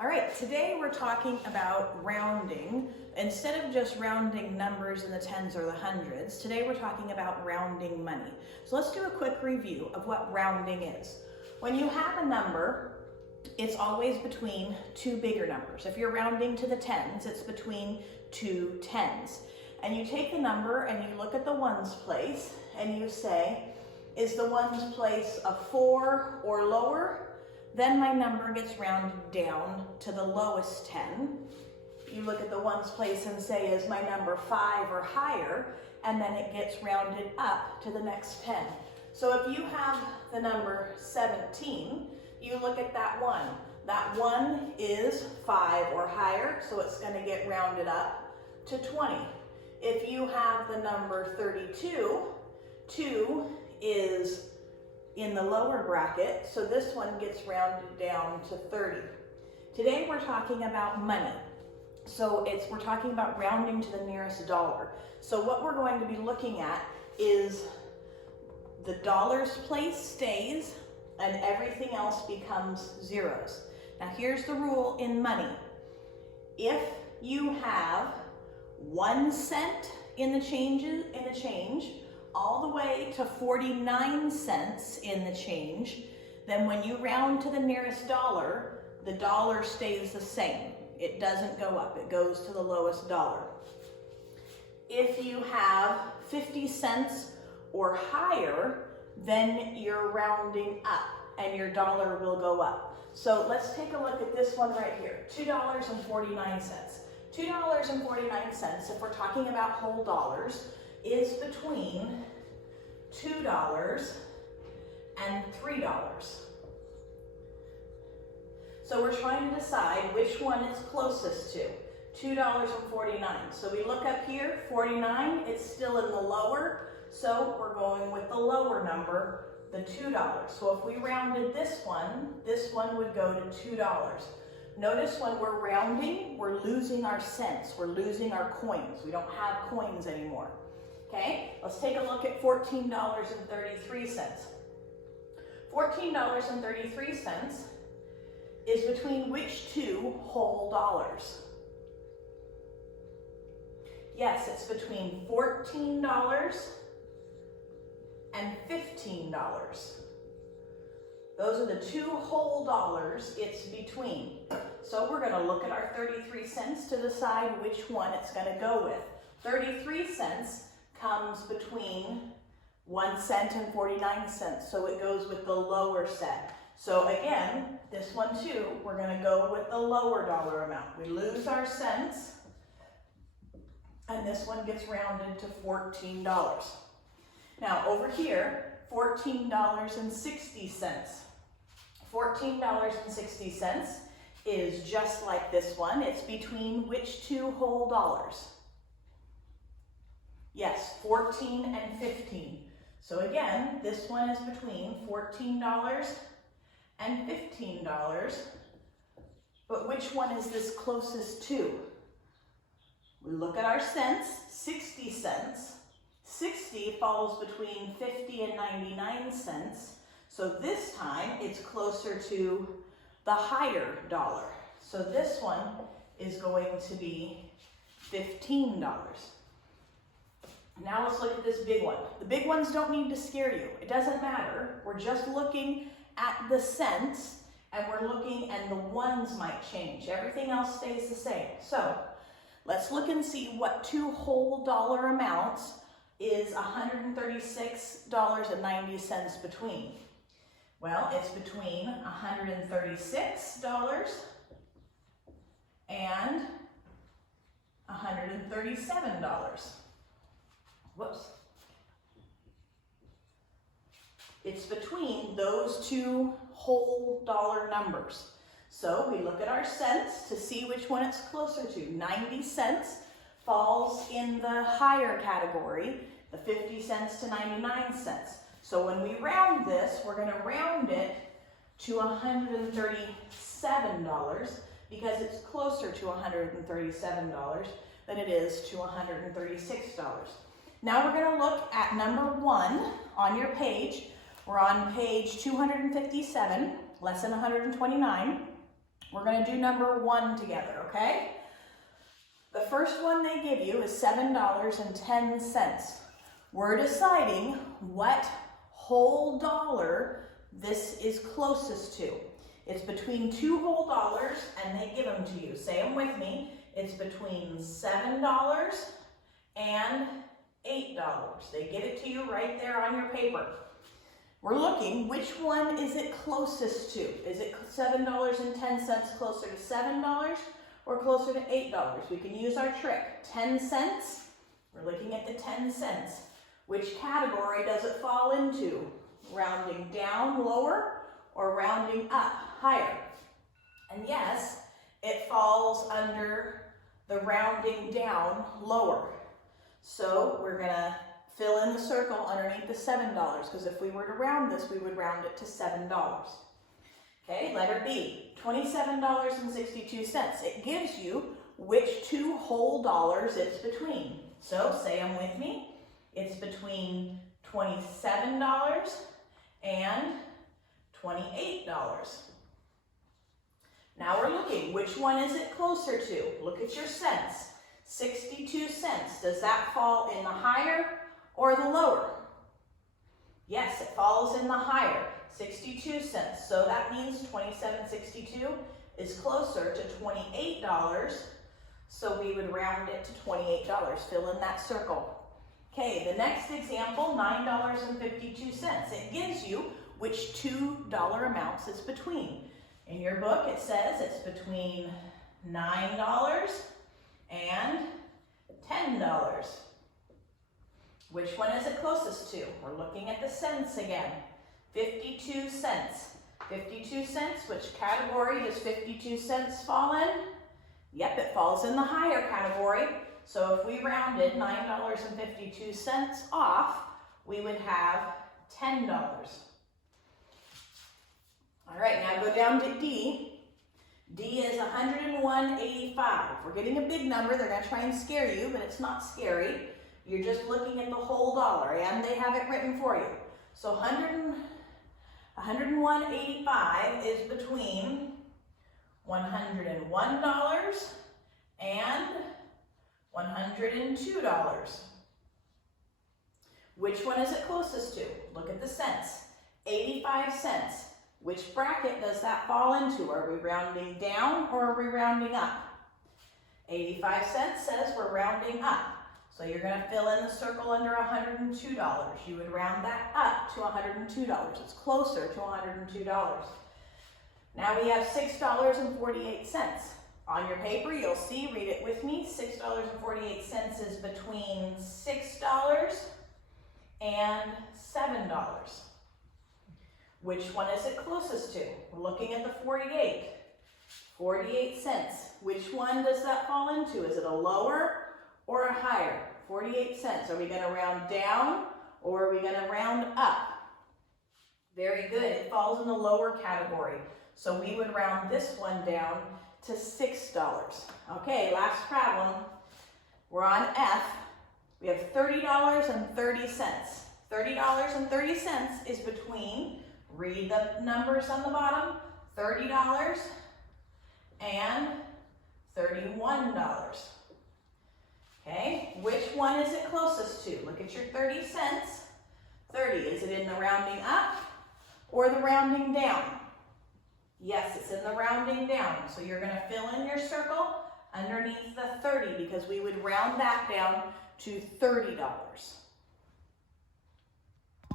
All right, today we're talking about rounding. Instead of just rounding numbers in the tens or the hundreds, today we're talking about rounding money. So let's do a quick review of what rounding is. When you have a number, it's always between two bigger numbers. If you're rounding to the tens, it's between two tens. And you take the number and you look at the ones place and you say, is the ones place a 4 or lower? Then my number gets rounded down to the lowest 10. You look at the ones place and say, is my number 5 or higher? And then it gets rounded up to the next 10. So if you have the number 17, you look at that one. That one is 5 or higher, so it's going to get rounded up to 20. If you have the number 32, 2 is in the lower bracket, so this one gets rounded down to 30. Today we're talking about money. So we're talking about rounding to the nearest dollar. So what we're going to be looking at is the dollars place stays and everything else becomes zeros. Now here's the rule in money. If you have 1 cent in the change, all the way to 49 cents in the change, then when you round to the nearest dollar, the dollar stays the same. It doesn't go up, it goes to the lowest dollar. If you have 50 cents or higher, then you're rounding up and your dollar will go up. So let's take a look at this one right here, $2.49. $2.49, if we're talking about whole dollars, is between $2 and $3. So we're trying to decide which one it's closest to, $2.49. So we look up here, 49, it's still in the lower, so we're going with the lower number, the $2. So if we rounded this one would go to $2. Notice when we're rounding, we're losing our cents, we're losing our coins. We don't have coins anymore. Okay, let's take a look at $14.33. $14.33 is between which two whole dollars? Yes, it's between $14 and $15. Those are the two whole dollars it's between. So we're going to look at our 33 cents to decide which one it's going to go with. 33 cents comes between 1 cent and 49 cents, so it goes with the lower set. So again, this one too, we're going to go with the lower dollar amount. We lose our cents, and this one gets rounded to $14. Now over here, $14.60. $14.60 is just like this one. It's between which two whole dollars? Yes, 14 and 15. So again, this one is between $14 and $15. But which one is this closest to? We look at our cents, 60 cents. 60 falls between 50 and 99 cents. So this time it's closer to the higher dollar. So this one is going to be $15. Now let's look at this big one. The big ones don't need to scare you. It doesn't matter. We're just looking at the cents and we're looking, and the ones might change. Everything else stays the same. So let's look and see what two whole dollar amounts is $136.90 between. Well, it's between $136 and $137. Whoops. It's between those two whole dollar numbers. So we look at our cents to see which one it's closer to. 90 cents falls in the higher category, the 50 cents to 99 cents. So when we round this, we're going to round it to $137 because it's closer to $137 than it is to $136. Now we're going to look at number 1 on your page. We're on page 257, lesson 129. We're going to do number 1 together, okay? The first one they give you is $7.10. We're deciding what whole dollar this is closest to. It's between 2 whole dollars, and they give them to you. Say them with me. It's between $7 and $8. They give it to you right there on your paper. We're looking, which one is it closest to? Is it $7.10 closer to $7 or closer to $8? We can use our trick. 10 cents, we're looking at the 10 cents. Which category does it fall into? Rounding down, lower, or rounding up, higher? And yes, it falls under the rounding down, lower. So we're gonna fill in the circle underneath the $7, because if we were to round this, we would round it to $7. Okay, letter B, $27.62. It gives you which 2 whole dollars it's between. So say them with me. It's between $27 and $28. Now we're looking, which one is it closer to? Look at your cents. 62 cents, does that fall in the higher or the lower? Yes, it falls in the higher, 62 cents. So that means $27.62 is closer to $28. So we would round it to $28. Fill in that circle. Okay, the next example, $9.52. It gives you which 2 dollar amounts it's between. In your book, it says it's between $9 and $10. Which one is it closest to? We're looking at the cents again. 52 cents. 52 cents, which category does 52 cents fall in? Yep, it falls in the higher category. So if we rounded $9.52 off, we would have $10. All right, now go down to D. D is 101.85. We're getting a big number. They're going to try and scare you, but it's not scary. You're just looking at the whole dollar, and they have it written for you. So 101.85 is between $101 and $102. Which one is it closest to? Look at the cents. 85 cents. Which bracket does that fall into? Are we rounding down or are we rounding up? 85 cents says we're rounding up. So you're going to fill in the circle under $102. You would round that up to $102. It's closer to $102. Now we have $6.48. On your paper, you'll see, read it with me, $6.48 is between $6 and $7. Which one is it closest to? We're looking at the 48. 48 cents. Which one does that fall into? Is it a lower or a higher? 48 cents. Are we going to round down or are we going to round up? Very good. It falls in the lower category. So we would round this one down to $6. Okay, last problem. We're on F. We have $30.30. $30.30 is between, read the numbers on the bottom, $30 and $31. Okay, which one is it closest to? Look at your 30 cents. 30, is it in the rounding up or the rounding down? Yes, it's in the rounding down. So you're going to fill in your circle underneath the 30 because we would round that down to $30.